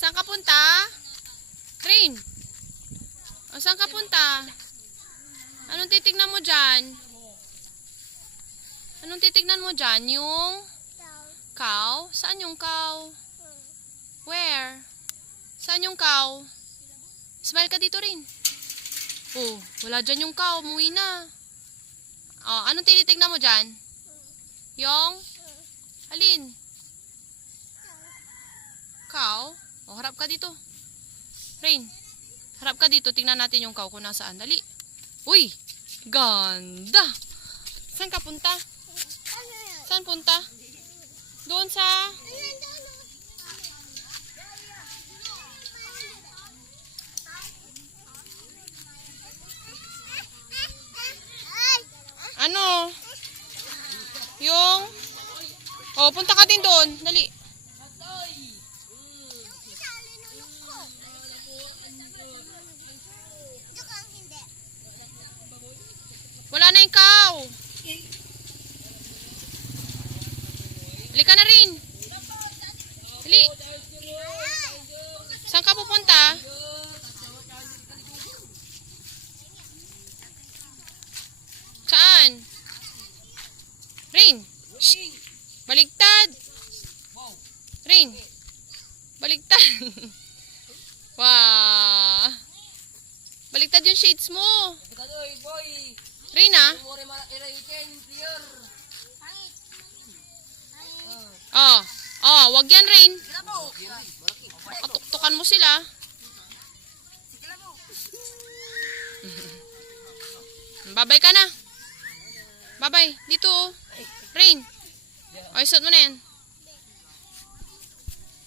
Saan ka punta? Rain. O, saan ka punta? Anong titignan mo dyan? Anong titignan mo dyan? Yung cow? Saan yung cow? Where? Saan yung cow? Smile ka dito rin. Oh, wala dyan yung cow. Umuwi na. Oh, anong tinitignan mo dyan? Yung? Alin? Cow? Oh, harap ka dito. Rain, harap ka dito. Tingnan natin yung cow kung nasaan. Dali. Uy! Ganda! Saan ka punta? Saan punta? Doon sa... Ano? Yung... Oh, punta ka din doon. Dali. Wala na yung cow. Halika na rin. Dali. Saan ka pupunta? Saan? Rain. Shh. Baligtad. Rain. Baligtad. Wow. Baligtad yung shades mo. Rain ah. Oh. Oh, wag yan Rain. Katuktukan mo sila. Babay ka na. Babay. Dito. Rain. O, isot mo na yan.